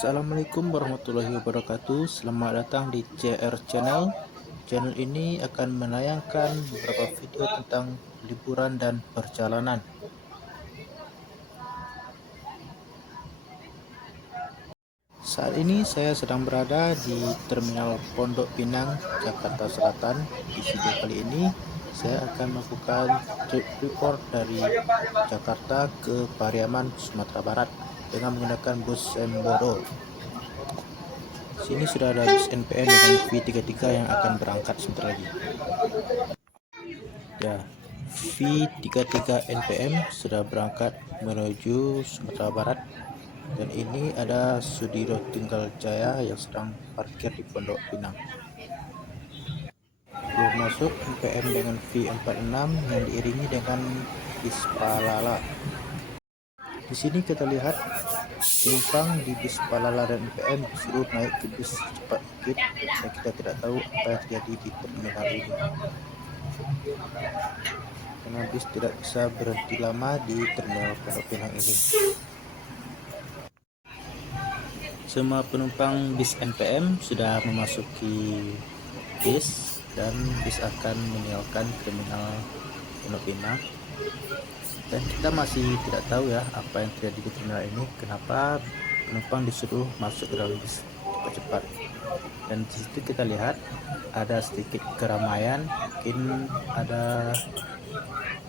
Assalamualaikum warahmatullahi wabarakatuh. Selamat datang di CR Channel. Channel ini akan menayangkan beberapa video tentang liburan dan perjalanan. Saat ini saya sedang berada di Terminal Pondok Pinang, Jakarta Selatan. Di video kali ini saya akan melakukan trip report dari Jakarta ke Pariaman, Sumatera Barat dengan menggunakan bus Sembodo. Sini sudah ada bus NPM dengan V33 yang akan berangkat sebentar lagi. Ya, V33 NPM sudah berangkat menuju Sumatera Barat. Dan ini ada Sudiro Tunggal Jaya yang sedang parkir di Pondok Pinang. Belum masuk NPM dengan V46 yang diiringi dengan bis Palala. Di sini kita lihat penumpang di bis Palala dan NPM disuruh naik ke bis cepat dikit, dan kita tidak tahu apa yang terjadi di terminal ini. Karena bis tidak bisa berhenti lama di terminal Pondok Pinang ini. Semua penumpang bis NPM sudah memasuki bis dan bis akan meninggalkan terminal Pondok Pinang. Dan kita masih tidak tahu ya apa yang terjadi di terminal ini, kenapa penumpang disuruh masuk ke dalam bis cepat-cepat. Dan di situ kita lihat ada sedikit keramaian, mungkin ada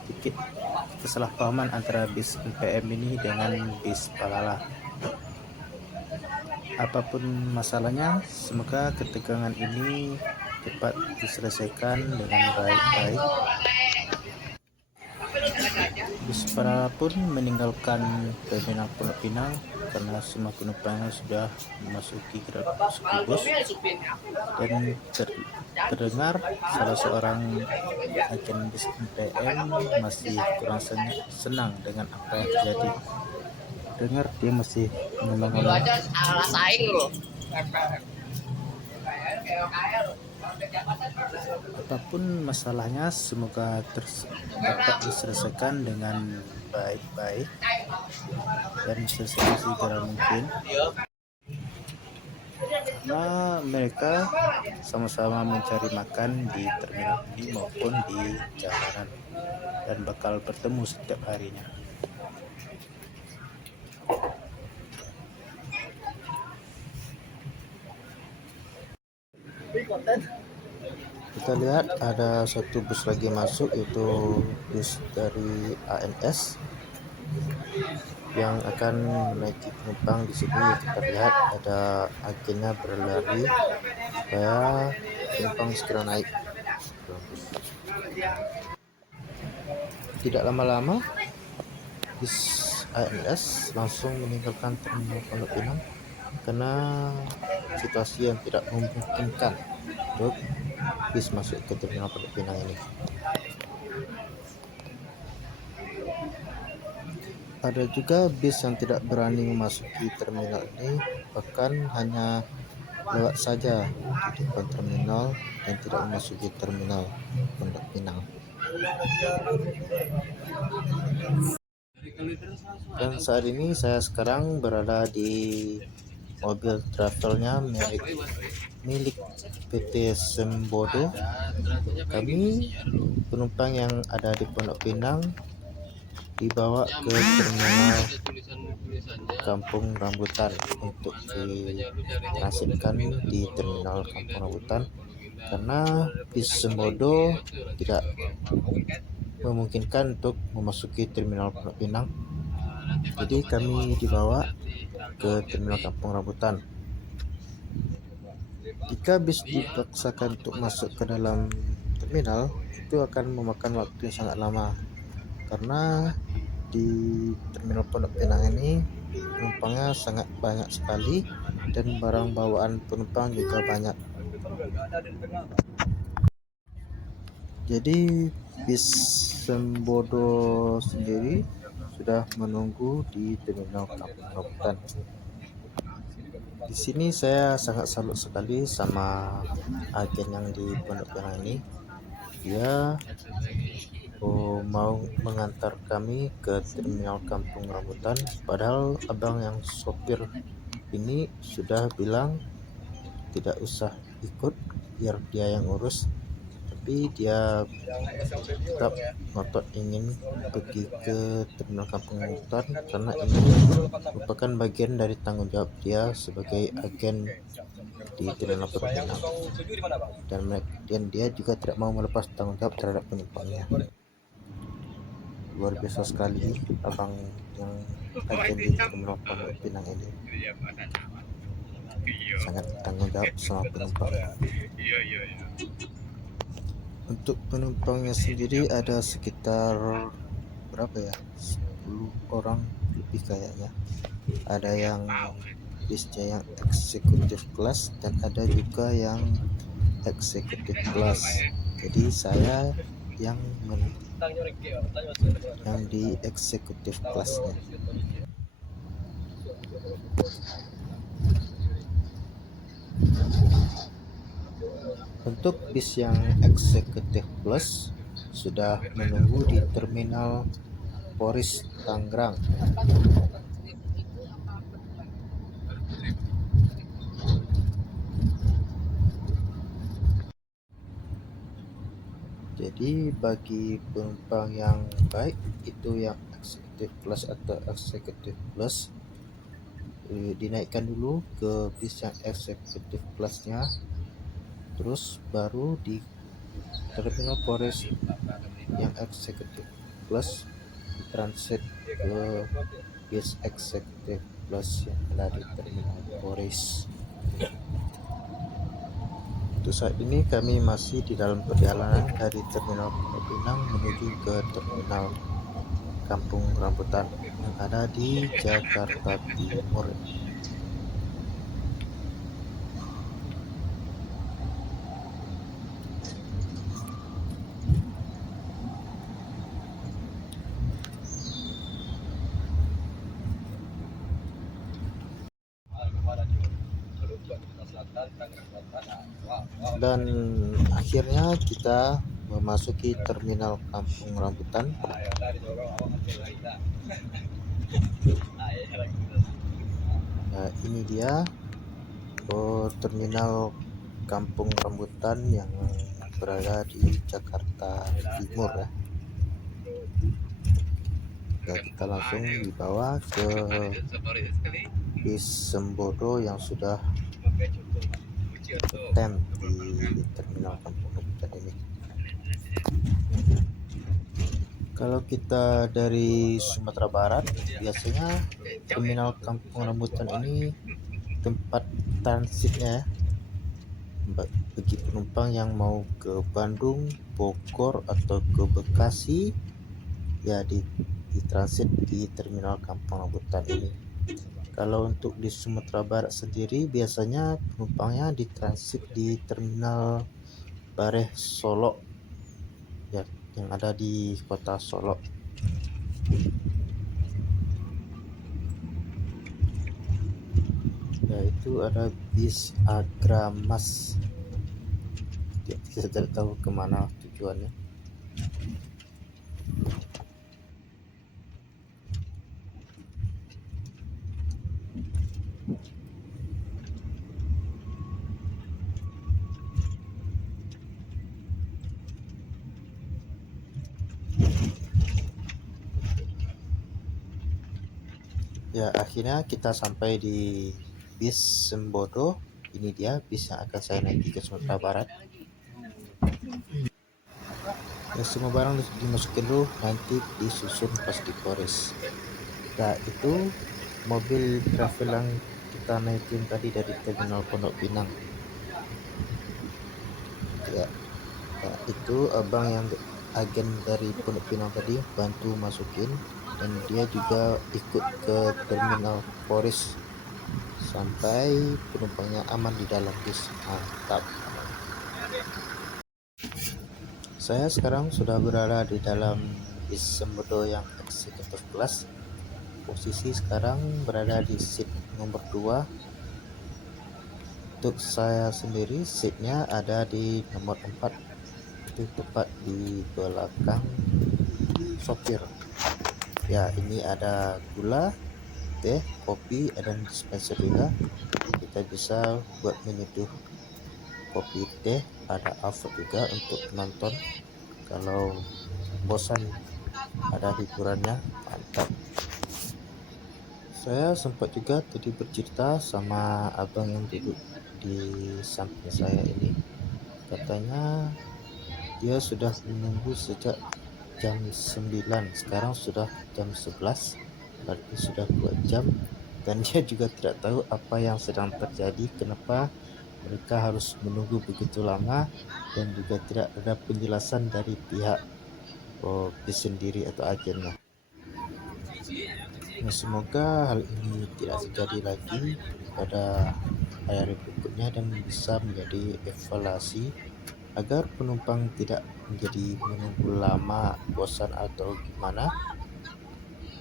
sedikit kesalahpahaman antara bis NPM ini dengan bis Palala. Apapun masalahnya, semoga ketegangan ini cepat diselesaikan dengan baik-baik. Bis Palala pun meninggalkan terminal Pondok Pinang karena semua penumpangnya sudah memasuki ke bus, dan terdengar salah seorang agen bis NPM masih kurang senang dengan apa yang terjadi. Dengar dia masih ngomong-ngomong. Apapun masalahnya, semoga dapat diselesaikan dengan baik-baik dan selesai segera mungkin. Karena mereka sama-sama mencari makan di terminal ini maupun di jalanan dan bakal bertemu setiap harinya. Kita lihat ada satu bus lagi masuk, yaitu bus dari ANS yang akan menaiki penumpang. Di sini kita lihat ada agennya berlari supaya penumpang segera naik ke bus. Tidak lama-lama bus ANS langsung meninggalkan terminal Pondok Pinang karena situasi yang tidak memungkinkan untuk bis masuk ke terminal Pondok Pinang ini. Ada juga bis yang tidak berani memasuki terminal ini, bahkan hanya lewat saja di depan terminal dan tidak memasuki terminal Pondok Pinang. Dan saat ini saya sekarang berada di mobil travelnya milik PT Sembodo. Kami penumpang yang ada di Pondok Pinang dibawa ke terminal Kampung Rambutan untuk dinasibkan di terminal Kampung Rambutan karena bis Sembodo tidak memungkinkan untuk memasuki terminal Pondok Pinang. Jadi kami dibawa ke terminal Kampung Rambutan. Jika bis dipaksakan untuk masuk ke dalam terminal, itu akan memakan waktu yang sangat lama karena di terminal Pondok Pinang ini penumpangnya sangat banyak sekali dan barang bawaan penumpang juga banyak. Jadi bis Sembodo sendiri sudah menunggu di terminal Kampung Rambutan. Di sini saya sangat salut sekali sama agen yang di Pondok Pinang ini. Dia mau mengantar kami ke terminal Kampung Rambutan, padahal abang yang sopir ini sudah bilang tidak usah ikut, biar dia yang urus, tapi dia tetap ngotot ingin pergi ke terminal kampung rambutan karena ini merupakan bagian dari tanggung jawab dia sebagai agen di terminal Pulau Pinang, dan dia juga tidak mau melepas tanggung jawab terhadap penumpangnya. Luar biasa sekali abang yang agen di terminal Pondok Pinang ini, sangat tanggung jawab sama penumpangnya. Untuk penumpangnya sendiri ada sekitar berapa ya, 10 orang lebih kayaknya. Ada yang bisnya yang executive class dan ada juga yang executive class. Jadi saya yang di executive classnya. Untuk bis yang executive plus sudah menunggu di terminal Poris Tangerang. Jadi bagi penumpang yang baik, itu yang executive plus atau executive plus, dinaikkan dulu ke bis yang executive plusnya, terus baru di terminal Poris yang executive plus ditransit ke bis executive plus yang ada di terminal Poris. Untuk saat ini kami masih di dalam perjalanan dari terminal Pondok Pinang menuju ke terminal Kampung Rambutan yang ada di Jakarta Timur. Dan akhirnya kita memasuki terminal Kampung Rambutan. Nah, ini dia terminal Kampung Rambutan yang berada di Jakarta Timur ya. Dan kita langsung dibawa ke bis Sembodo yang sudah stand di terminal Kampung Rambutan ini. Kalau kita dari Sumatera Barat, biasanya terminal Kampung Rambutan ini tempat transitnya ya, bagi penumpang yang mau ke Bandung, Bogor atau ke Bekasi ya, di transit di terminal Kampung Rambutan ini. Kalau untuk di Sumatera Barat sendiri, biasanya penumpangnya ditransit di terminal Bareh Solo ya, yang ada di kota Solo. Yaitu ada bis Agramas. Saya tidak tahu kemana tujuannya. Ya, akhirnya kita sampai di bis Sembodo. Ini dia bis yang akan saya naiki ke Sumatera Barat. Ya, semua barang dimasukin dulu, nanti disusun pas di Poris. Nah, itu mobil travel yang kita naikin tadi dari terminal Pondok Pinang. Ya, nah, itu abang yang agen dari Pondok Pinang tadi bantu masukin, dan dia juga ikut ke terminal Poris sampai penumpangnya aman di dalam bis. Mantap. Saya sekarang sudah berada di dalam bis Sembodo yang executive class. Posisi sekarang berada di seat nomor 2. Untuk saya sendiri, seatnya ada di nomor 4, itu tepat di belakang sopir. Ya, ini ada gula, teh, kopi, dan dispenser juga. Kita bisa buat menyeduh kopi teh, ada AV juga untuk penonton kalau bosan, ada hiburannya, mantap. Saya sempat juga tadi bercerita sama abang yang duduk di samping saya ini, katanya dia sudah menunggu sejak jam 9, sekarang sudah jam 11, berarti sudah 2 jam, dan dia juga tidak tahu apa yang sedang terjadi, kenapa mereka harus menunggu begitu lama, dan juga tidak ada penjelasan dari pihak bis sendiri atau agennya. Nah, semoga hal ini tidak terjadi lagi pada hari berikutnya dan bisa menjadi evaluasi agar penumpang tidak menjadi menunggu lama, bosan atau gimana.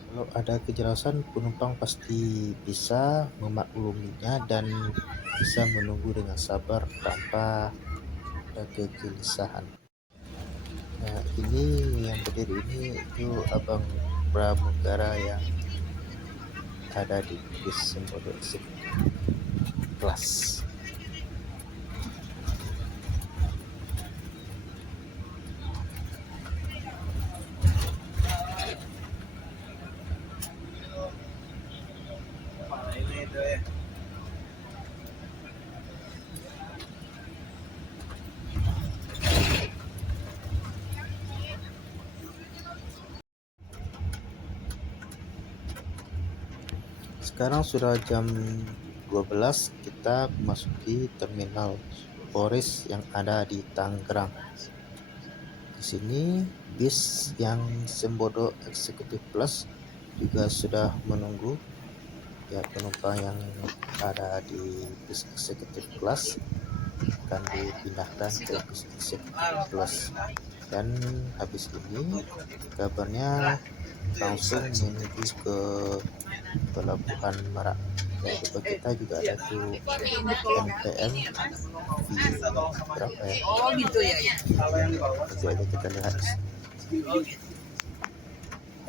Kalau ada kejelasan, penumpang pasti bisa memakluminya dan bisa menunggu dengan sabar tanpa ada kegelisahan. Nah, ini yang berdiri ini itu abang pramugara yang ada di bis Sembodo kelas. Sekarang sudah jam 12, kita memasuki terminal Polres yang ada di Tangerang. Di sini bis yang Sembodo Executive Plus juga sudah menunggu. Ya, penumpang yang ada di bis Executive Plus akan dipindahkan ke bis Executive Plus. Dan habis ini kabarnya langsung menuju ke Pelabuhan Merak. Dan depan kita juga ada tuh NPM di berapa ya? Oh gitu ya. Nanti aja kita lihat.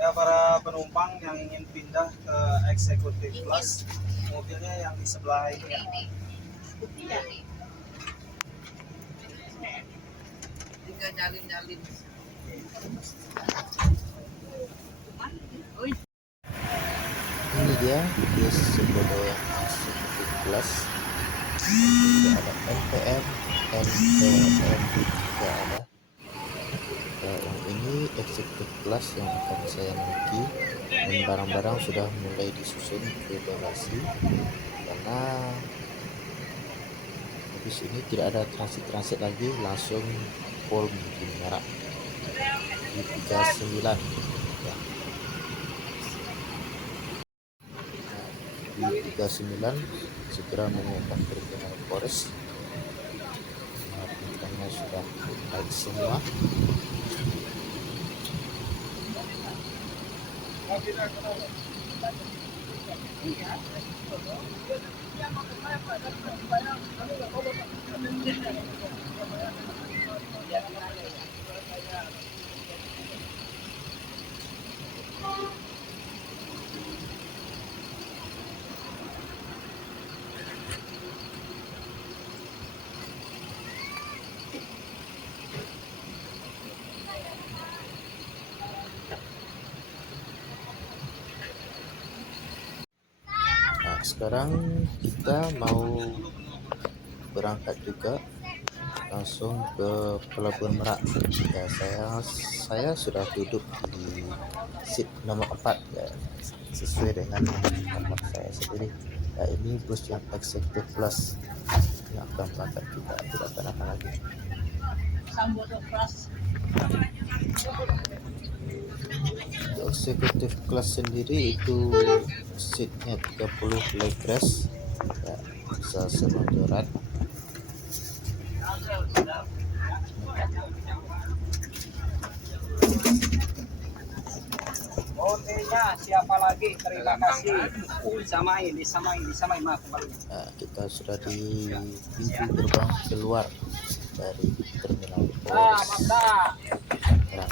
Ya, para penumpang yang ingin pindah ke Executive Plus, mobilnya yang di sebelah ini ya. Tinggal nyalin-nyalin. Ini dia bis Sembodo yang Executive Plus. Juga ada NPM juga ada. Yang ini Executive Plus yang akan saya naiki, dan barang-barang sudah mulai disusun ke bagasi karena habis ini tidak ada transit lagi, langsung full di Merak di 39 ya. Di 39 segera mengeluarkan terminal Polres. Penumpangnya sudah naik semua. Nah, sekarang kita mau berangkat juga langsung ke Pelabuhan Merak. Ya, saya sudah duduk di seat nomor 4 ya, sesuai dengan nomor saya sendiri. Ya, ini bus yang Executive Plus yang akan berangkat juga, tidak akan apa lagi. Executive Class sendiri itu seatnya 30 leg rest ya, bisa selonjoran. Mobilnya siapa lagi? Terima kasih. Disamain kembali. Nah, kita sudah di pintu gerbang keluar dari terminal Polres. Mantap. Nah,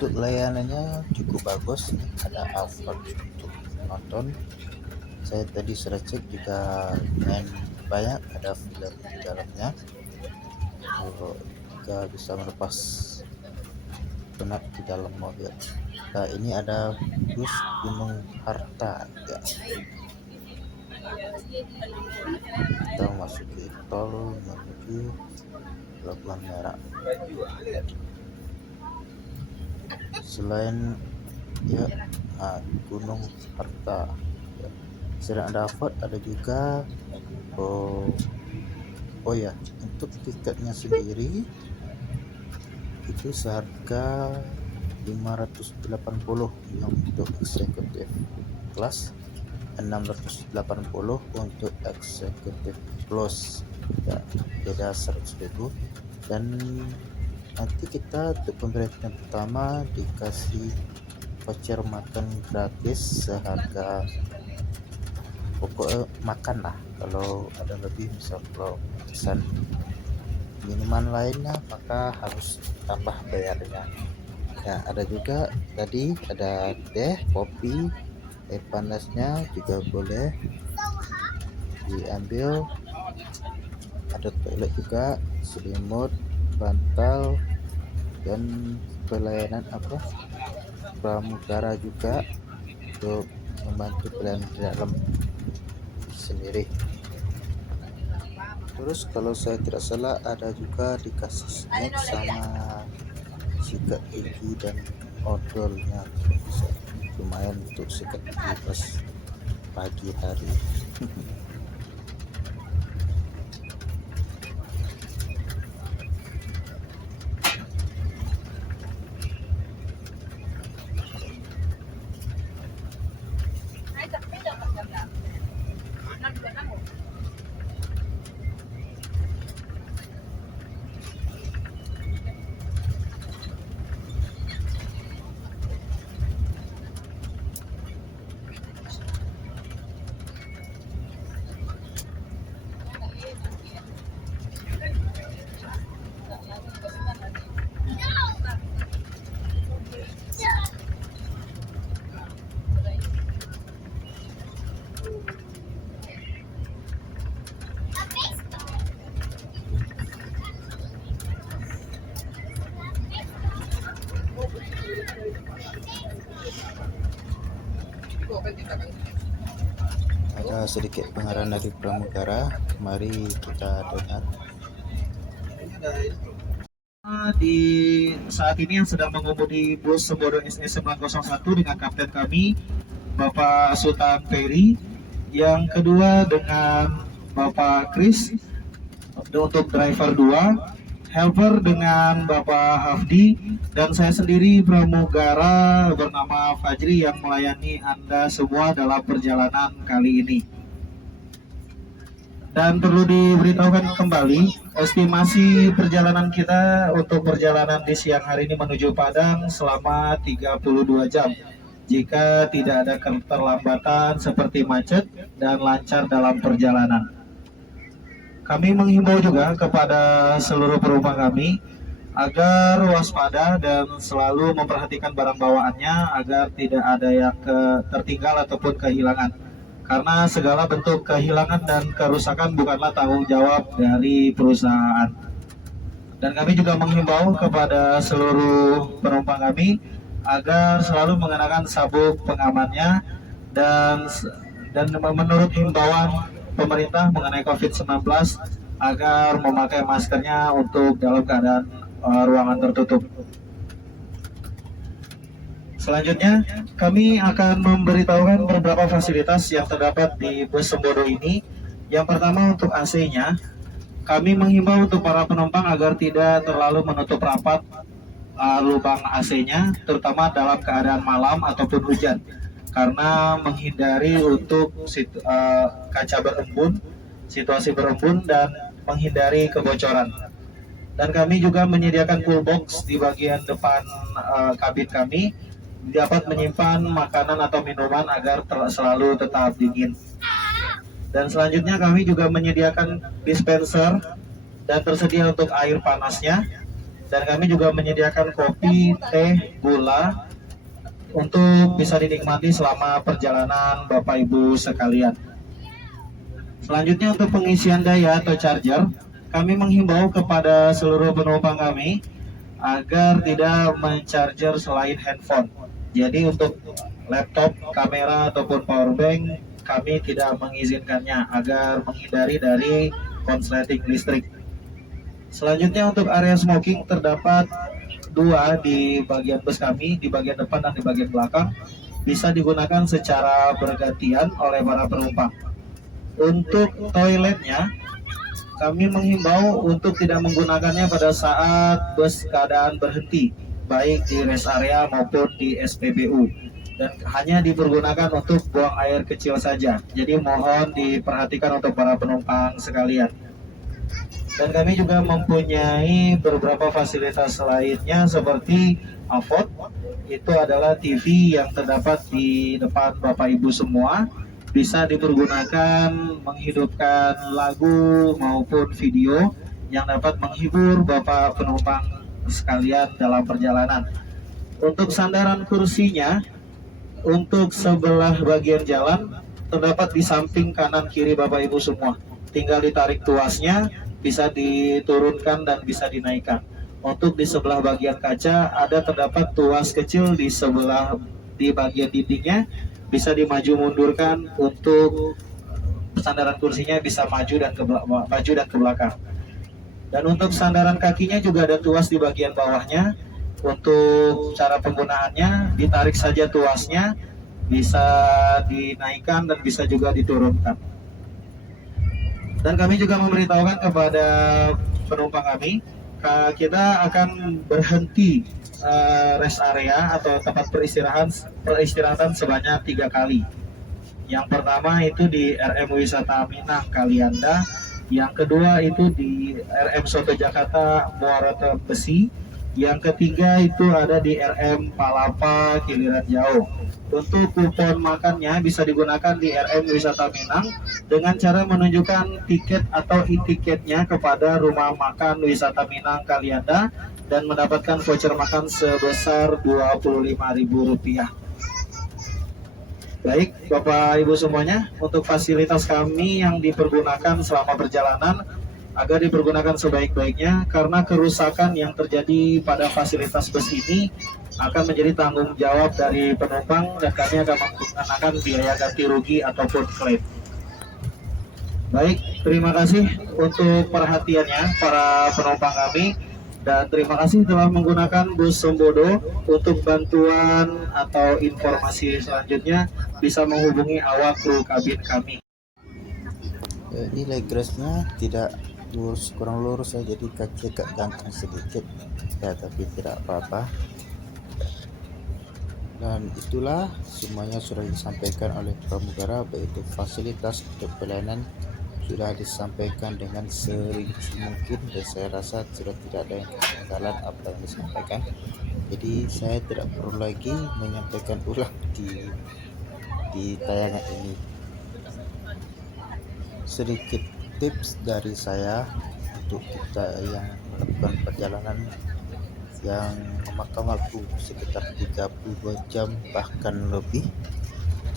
Untuk layanannya cukup bagus, ada Alphard untuk nonton. Saya tadi sudah cek juga main banyak, ada film di dalamnya. Kalau kita bisa melepas penat di dalam mobil. Nah, ini ada bus Gunung Harta ya. Kita memasuki tol menuju Pelabuhan Merak. Selain ya Gunung Harta ya. Selain ada Alphard, ada juga oh ya, untuk tiketnya sendiri itu seharga 580 yang untuk eksekutif kelas, 680 untuk eksekutif plus ya, beda 100.000. Dan nanti kita untuk pemberitahuan pertama dikasih voucher makan gratis seharga, pokoknya makan lah. Kalau ada lebih, misal kalau pesan minuman lainnya maka harus tambah bayarnya ya. Ada juga tadi ada teh, kopi, air panasnya juga boleh diambil. Ada toilet juga, selimut, bantal, dan pelayanan pramugara juga untuk membantu pelayanan di dalam sendiri. Terus kalau saya tidak salah ada juga dikasih snack sama sikat gigi dan odolnya, lumayan untuk sikat gigi pas pagi hari. Ada sedikit pengarahan dari pramugara, mari kita dengar. Di saat ini yang sedang mengemudi bus Sembodo SE 901 dengan kapten kami Bapak Sultan Ferry, yang kedua dengan Bapak Chris untuk driver 2, helper dengan Bapak Hafdi, dan saya sendiri pramugara bernama Fajri yang melayani Anda semua dalam perjalanan kali ini. Dan perlu diberitahukan kembali, estimasi perjalanan kita untuk perjalanan di siang hari ini menuju Padang selama 32 jam. Jika tidak ada keterlambatan seperti macet dan lancar dalam perjalanan. Kami menghimbau juga kepada seluruh penumpang kami agar waspada dan selalu memperhatikan barang bawaannya agar tidak ada yang tertinggal ataupun kehilangan. Karena segala bentuk kehilangan dan kerusakan bukanlah tanggung jawab dari perusahaan. Dan kami juga menghimbau kepada seluruh penumpang kami agar selalu mengenakan sabuk pengamannya dan menurut himbauan pemerintah mengenai COVID-19 agar memakai maskernya untuk dalam keadaan ruangan tertutup. Selanjutnya, kami akan memberitahukan beberapa fasilitas yang terdapat di bus Sembodo ini. Yang pertama untuk AC-nya, kami menghimbau untuk para penumpang agar tidak terlalu menutup rapat lubang AC-nya, terutama dalam keadaan malam ataupun hujan, karena menghindari untuk kaca berembun, situasi berembun, dan menghindari kebocoran. Dan kami juga menyediakan cool box di bagian depan kabin kami, dapat menyimpan makanan atau minuman agar selalu tetap dingin. Dan selanjutnya kami juga menyediakan dispenser dan tersedia untuk air panasnya. Dan kami juga menyediakan kopi, teh, gula untuk bisa dinikmati selama perjalanan Bapak Ibu sekalian. Selanjutnya untuk pengisian daya atau charger, kami menghimbau kepada seluruh penumpang kami agar tidak mencharger selain handphone. Jadi untuk laptop, kamera ataupun power bank kami tidak mengizinkannya agar menghindari dari konsleting listrik. Selanjutnya untuk area smoking terdapat 2 di bagian bus kami, di bagian depan dan di bagian belakang, bisa digunakan secara bergantian oleh para penumpang. Untuk toiletnya, kami menghimbau untuk tidak menggunakannya pada saat bus keadaan berhenti, baik di rest area maupun di SPBU, dan hanya dipergunakan untuk buang air kecil saja. Jadi mohon diperhatikan untuk para penumpang sekalian. Dan kami juga mempunyai beberapa fasilitas lainnya seperti AVOD, itu adalah TV yang terdapat di depan Bapak Ibu semua, bisa dipergunakan menghidupkan lagu maupun video yang dapat menghibur Bapak penumpang sekalian dalam perjalanan. Untuk sandaran kursinya, untuk sebelah bagian jalan terdapat di samping kanan kiri Bapak Ibu semua. Tinggal ditarik tuasnya, bisa diturunkan dan bisa dinaikkan. Untuk di sebelah bagian kaca ada terdapat tuas kecil di bagian dindingnya, bisa dimaju mundurkan untuk sandaran kursinya bisa maju dan ke belakang. Dan untuk sandaran kakinya juga ada tuas di bagian bawahnya. Untuk cara penggunaannya, ditarik saja tuasnya, bisa dinaikkan dan bisa juga diturunkan. Dan kami juga memberitahukan kepada penumpang kami, kita akan berhenti rest area atau tempat peristirahatan sebanyak 3 kali. Yang pertama itu di RM Wisata Minang Kalianda, yang kedua itu di RM Soto Jakarta Muara Besi, yang ketiga itu ada di RM Palapa Kiliran Jauh. Untuk kupon makannya bisa digunakan di RM Wisata Minang dengan cara menunjukkan tiket atau e-tiketnya kepada Rumah Makan Wisata Minang Kalianda dan mendapatkan voucher makan sebesar Rp25.000. Baik, Bapak Ibu semuanya, untuk fasilitas kami yang dipergunakan selama perjalanan agar dipergunakan sebaik-baiknya, karena kerusakan yang terjadi pada fasilitas bus ini akan menjadi tanggung jawab dari penumpang dan kami akan menggunakan biaya ganti rugi ataupun klaim. Baik, terima kasih untuk perhatiannya para penumpang kami, dan terima kasih telah menggunakan bus Sembodo. Untuk bantuan atau informasi selanjutnya bisa menghubungi awak kru kabin kami. Ini legrasnya tidak lurus, kurang lurus ya, jadi kaki agak ganteng sedikit ya, tapi tidak apa-apa. Dan itulah semuanya sudah disampaikan oleh pramugara, baik itu fasilitas untuk pelayanan sudah disampaikan dengan serinci mungkin, dan saya rasa sudah tidak ada yang ketinggalan apa yang disampaikan. Jadi saya tidak perlu lagi menyampaikan ulang di tayangan ini. Sedikit tips dari saya untuk kita yang melakukan perjalanan yang memakan waktu sekitar 32 jam bahkan lebih.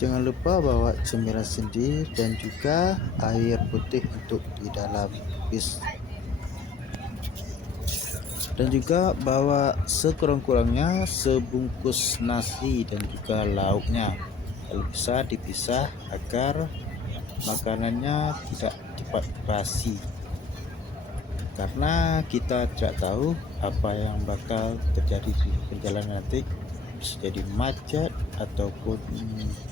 Jangan lupa bawa cemilan sendiri dan juga air putih untuk di dalam bis. Dan juga bawa sekurang-kurangnya sebungkus nasi dan juga lauknya. Kalau bisa dipisah agar makanannya tidak cepat basi, karena kita tidak tahu apa yang bakal terjadi di perjalanan nanti. Bisa jadi macet ataupun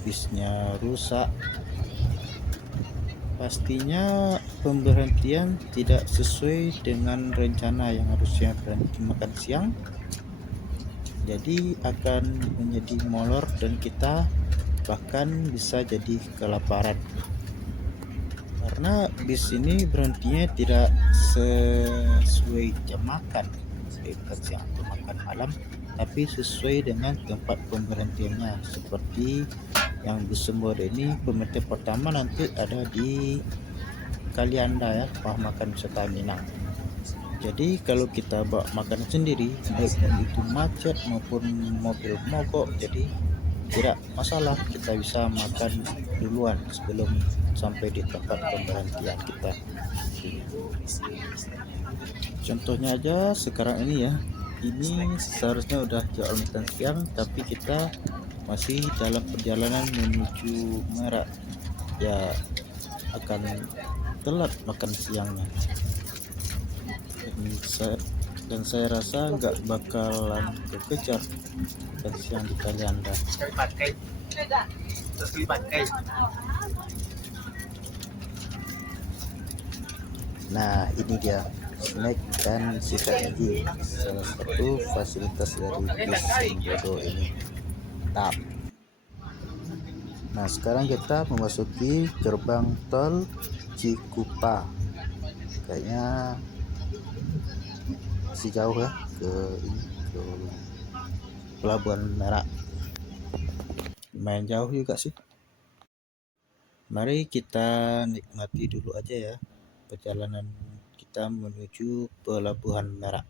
bisnya rusak. Pastinya pemberhentian tidak sesuai dengan rencana yang harusnya berhenti makan siang, jadi akan menjadi molor dan kita bahkan bisa jadi kelaparan. Karena bis ini berhentinya tidak sesuai jam makan, sesuai makan siang atau makan malam, tapi sesuai dengan tempat pemberhentiannya. Seperti yang bis Sembor ini, pemberhentian pertama nanti ada di Kalianda ya, rumah makan wisata Minang. Jadi kalau kita bawa makanan sendiri, baik itu macet maupun mobil mogok, jadi tidak masalah, kita bisa makan duluan sebelum sampai di tempat pemberhentian kita. Contohnya aja sekarang ini ya, ini seharusnya udah jam makan siang, tapi kita masih dalam perjalanan menuju Merak, ya akan telat makan siangnya. Dan saya rasa nggak bakalan kekejar makan siang di Kalianda. Nah ini dia snack dan sisa energi, salah satu fasilitas dari bis Simbodo ini. Tap. Nah sekarang kita memasuki gerbang tol Cikupa. Kayaknya masih jauh ya ke Pelabuhan Merak, lumayan jauh juga sih. Mari kita nikmati dulu aja ya perjalanan kita menuju Pelabuhan Merak.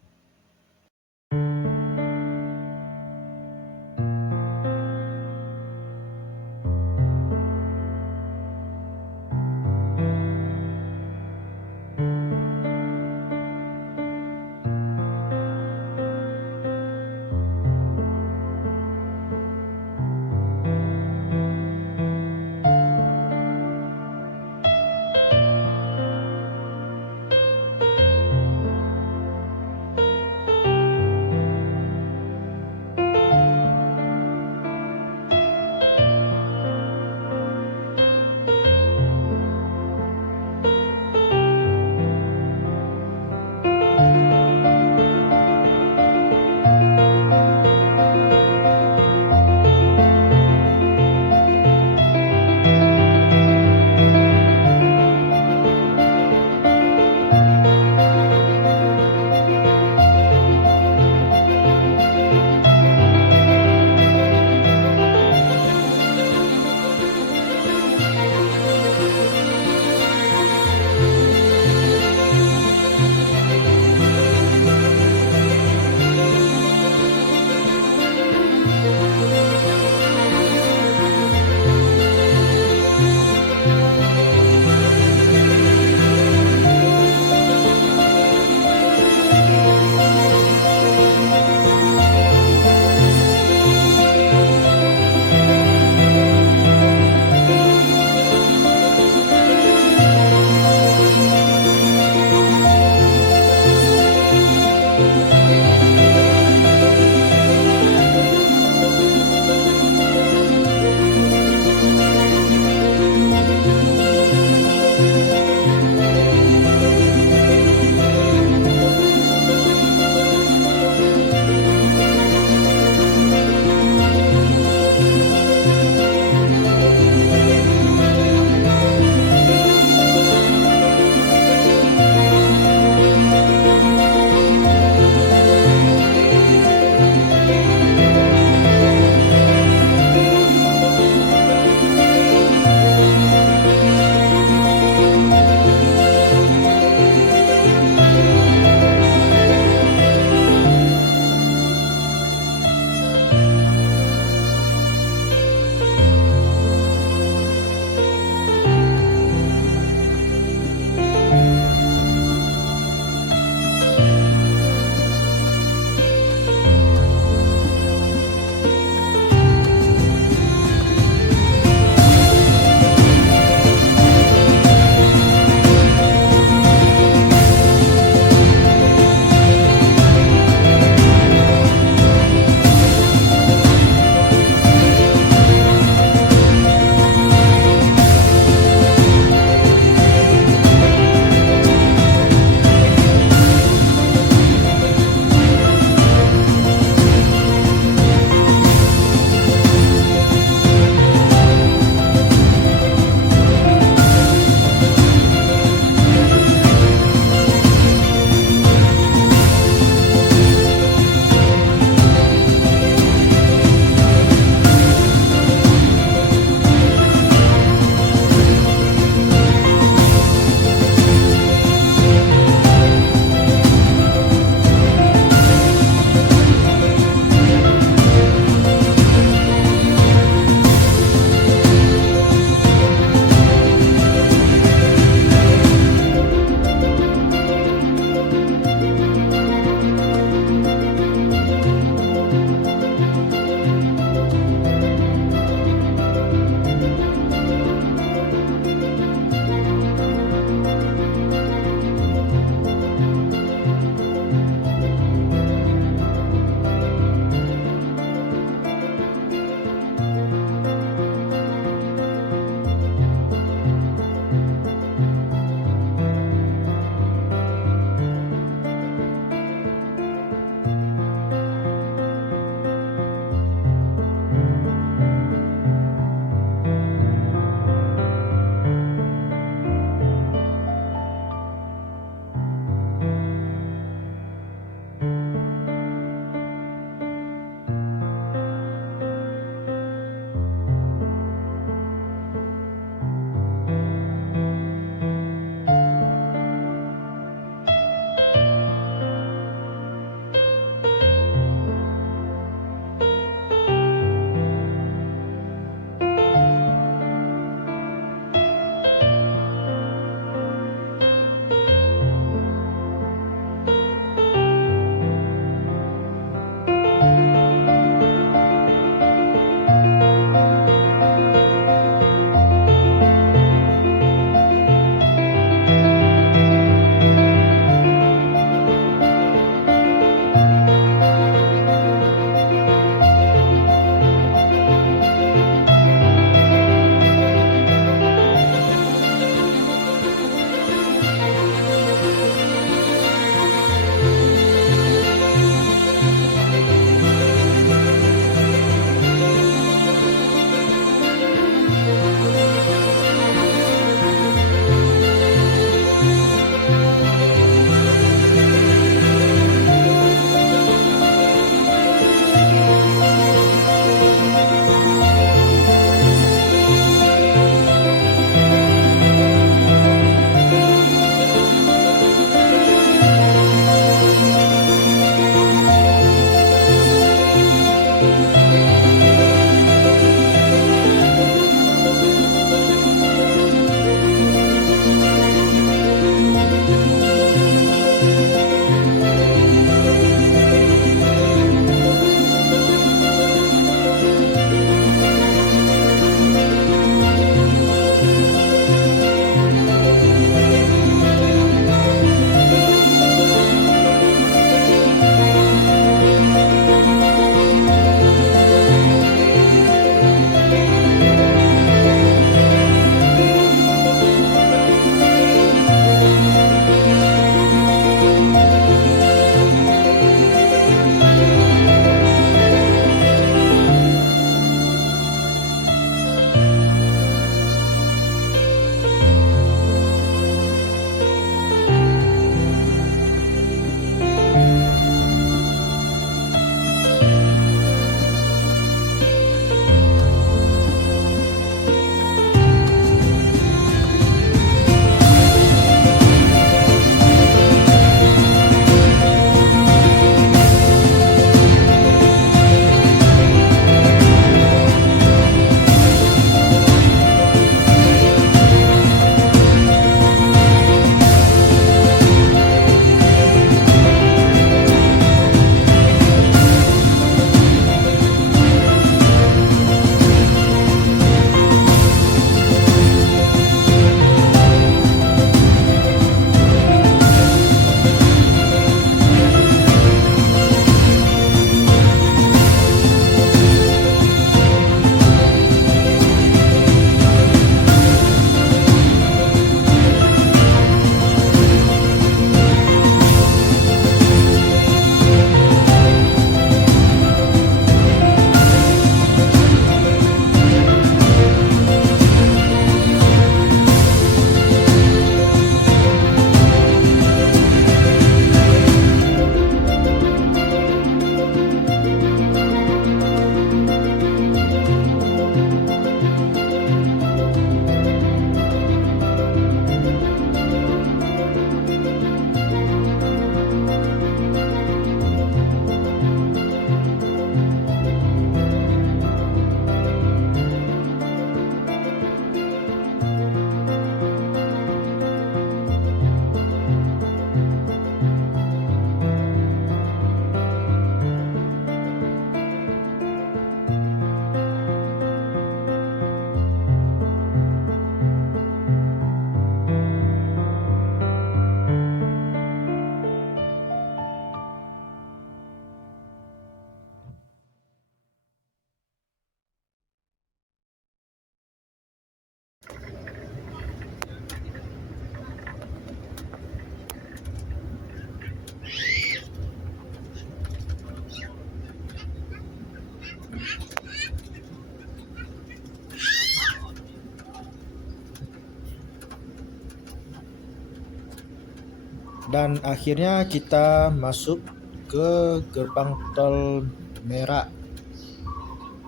Dan akhirnya kita masuk ke gerbang tol Merak.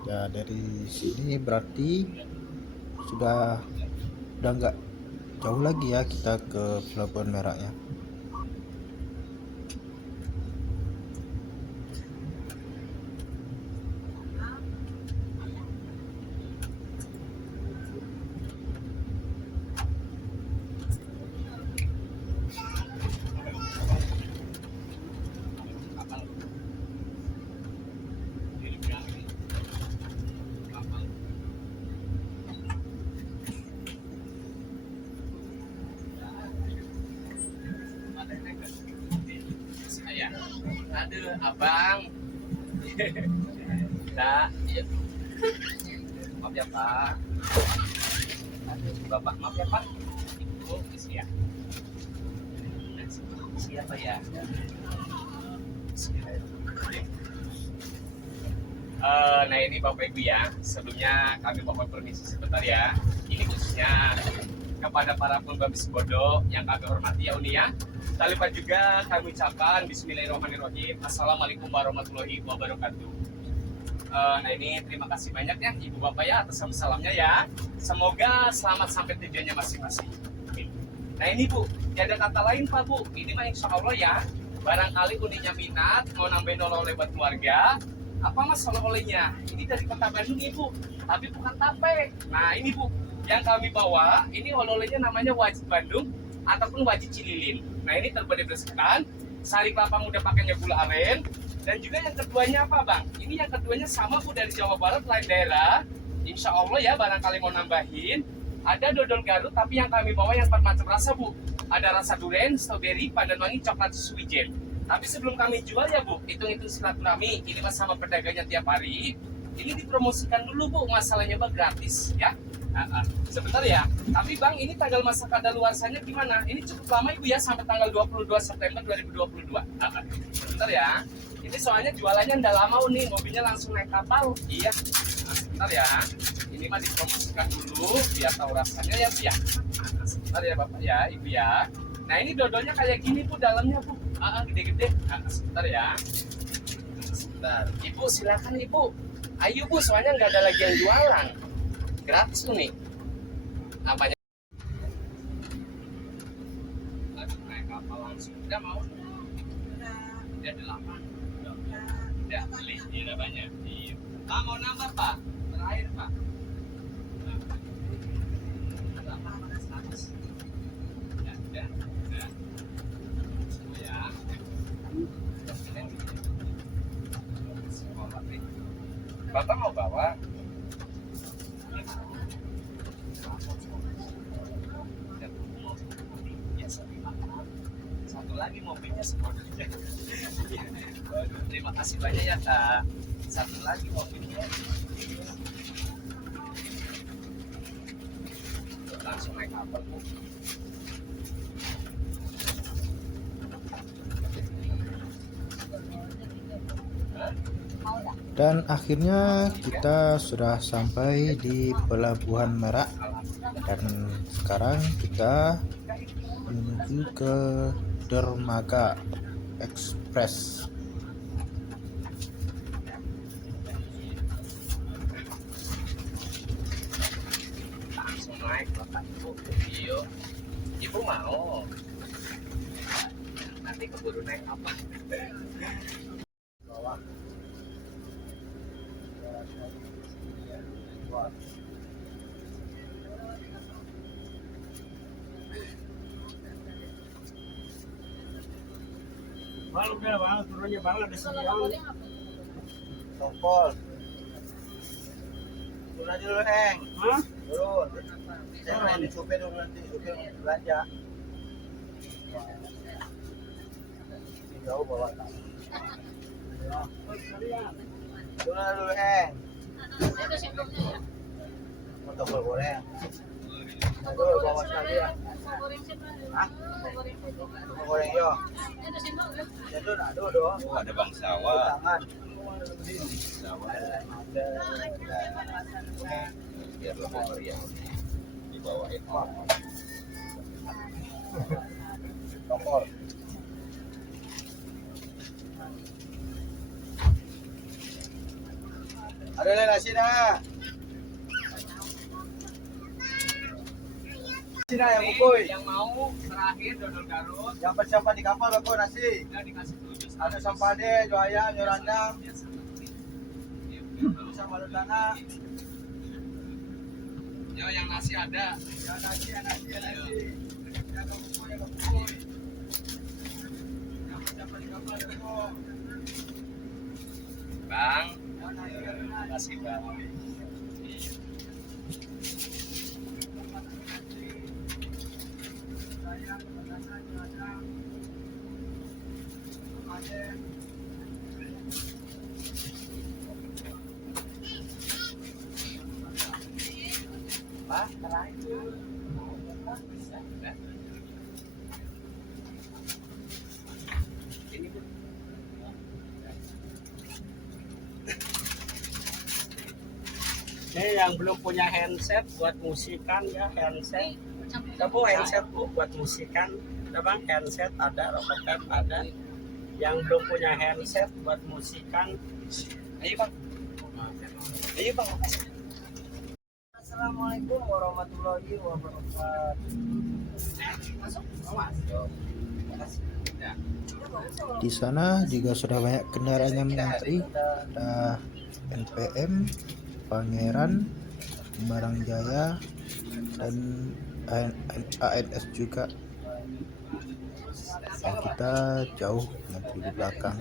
Ya, dari sini berarti sudah nggak jauh lagi ya kita ke Pelabuhan Merak ya. Aduh, abang. Nah, iya. Maaf ya Pak. Aduh, Bapak maaf ya Pak. Ibu, siap. Siapa ya? Nah ini Bapak Ibu ya, sebelumnya kami mohon permisi sebentar ya. Ini khususnya kepada para pembabis bodoh yang kami hormati ya Uni ya. Tak lupa juga kami ucapkan Bismillahirrahmanirrahim. Assalamualaikum warahmatullahi wabarakatuh. Nah ini terima kasih banyak ya Ibu Bapak ya atas salamnya ya. Semoga selamat sampai tujuannya masing-masing. Nah ini Bu, tiada kata lain Pak Bu. Ini mah insya Allah ya. Barangkali Uninya minat mau nambahin oleh-oleh buat keluarga. Apa mas oleh-olehnya? Ini dari kota Bandung Ibu, tapi bukan tape. Nah ini Bu, yang kami bawa ini oleh-olehnya namanya wajib Bandung ataupun wajib Cililin. Nah ini terbuat dari bersihkan, sari kelapa muda pakainya gula aren, dan juga yang keduanya apa Bang? Ini yang keduanya sama Bu dari Jawa Barat lain daerah. Insya Allah ya barangkali mau nambahin. Ada dodol Garut tapi yang kami bawa yang 4 macam rasa Bu. Ada rasa durian, strawberry, pandan wangi, coklat susu wijen. Tapi sebelum kami jual ya Bu, hitung-hitung silaturahmi, ini mas sama pedagangnya tiap hari, ini dipromosikan dulu Bu, masalahnya Bang gratis ya. Sebentar ya, tapi Bang ini tanggal masa kadaluarsanya gimana? Ini cukup lama Ibu ya, sampai tanggal 22 September 2022. Sebentar ya, ini soalnya jualannya udah lama nih, mobilnya langsung naik kapal. Iya, sebentar ya, ini mah dipromosikan dulu, biar tahu rasanya ya Bu ya. Sebentar ya Bapak ya, Ibu ya. Nah ini dodolnya kayak gini Bu, dalamnya Bu. Gede-gede. Sebentar ya. Sebentar. Ibu silakan Ibu. Ayo Bu, soalnya nggak ada lagi yang jualan. Gratis tuh nih. Apanya? Aduh, naik kapal langsung. Udah mau? Udah 8. Udah beli. Udah banyak. Iya. Pak mau nambah Pak? Terakhir Pak. Bapak mau bawa? Satu lagi mobilnya sebenarnya. Terima kasih banyak ya Kak. Satu lagi mobilnya. Langsung naik kapal Bu. Dan akhirnya kita sudah sampai di Pelabuhan Merak dan sekarang kita menuju ke Dermaga Express. Langsung naik Bapak Ibu. Iya. Ibu mau? Nanti keburu naik apa? Bawah. Bang, udah bang, turunnya bang ada sinyal. Tongkol. Turun aja dulu, Eng. Hah? Turun. Saya main di supir dulu nanti, supir belanja. Jauh bawa. Turun dulu, Eng. Mau tongkol goreng. Aduh, bawa sekali ya. Hah? Tongkol goreng yo. Jadul, aduh dong. Oh, ada Bang Sawah. Tangan. Biar lebih meriah. Di bawah itu. Tongkol. Ada nasi dah. Nasi dah yang bukui. Yang mau terakhir dodol Garut. Yang persiapan di kapal aku nasi. Udah dikasih 7. Ada sampade, jo ayam, jo rendang, sama tanah. Ya yang nasi ada. Yang nasi, yang nasi, yang nasi. Yang bukui, yang bukui. Yang persiapan di kapal aku. Bang, terima kasih Bang. Ini yang belum punya handset buat musikan ya, handset. Kamu handset Bu buat musikan. Ada Bang handset ada, Robocat ada. Yang belum punya handset buat musikan. Ayo Bang. Ayo Bang. Assalamualaikum warahmatullahi wabarakatuh. Di sana juga sudah banyak kendaraan yang mengantri. Ada NPM, Pangeran, Barangjaya, dan ANS juga. Dan kita jauh nanti di belakang.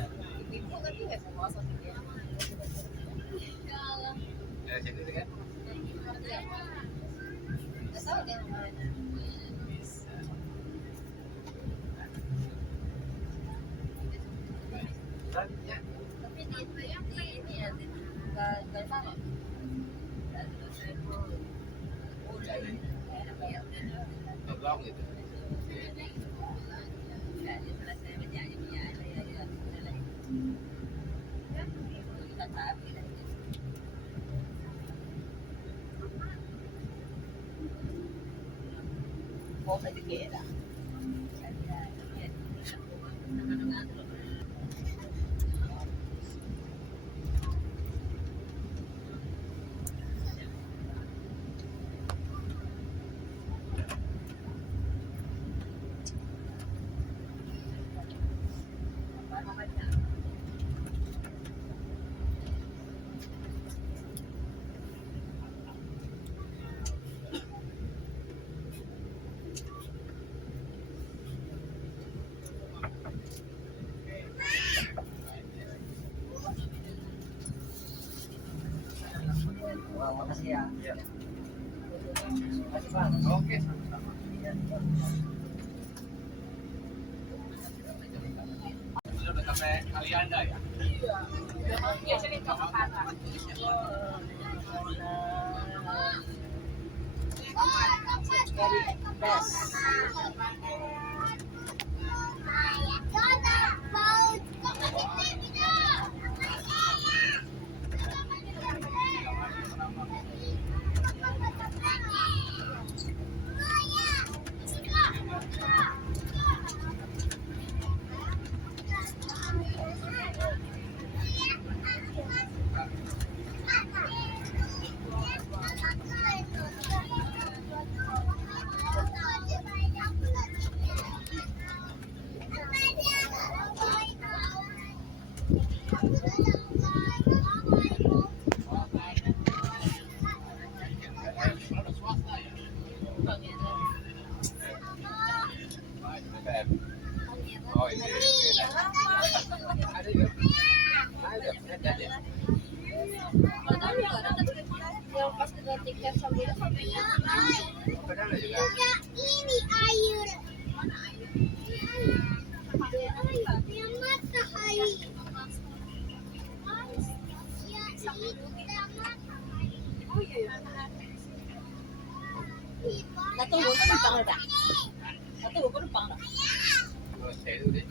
Makasih ya. Oke, sama-sama. Udah sampai Kalianda ya? Iya, jadi kesempatan. Oh ini. Ada juga. Ada. Yang pas kita tiket sambil Padahal ada juga. ini air. Mana air? Yang matahari. Oh iya. Atau gua penumpang ada. Atau gua penumpang ada. Saya dulu deh.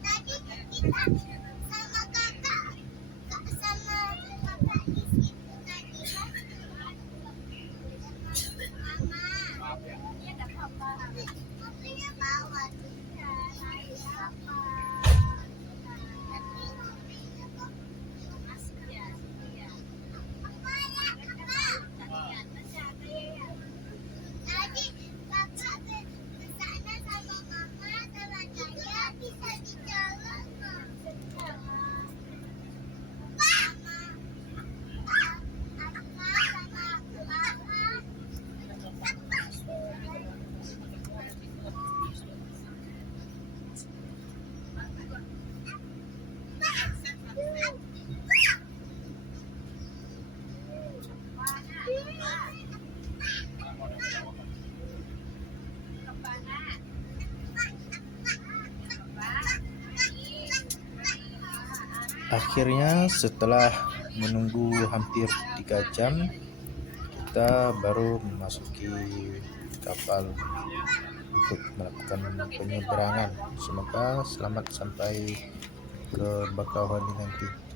Tadi kita sama kakak sama kakak di situ tadi kan. Mama. Maaf ya. Iya, enggak apa-apa. Papanya bawa tuh. Akhirnya setelah menunggu hampir 3 jam, kita baru memasuki kapal untuk melakukan penyeberangan. Semoga selamat sampai ke Bakauheni nanti.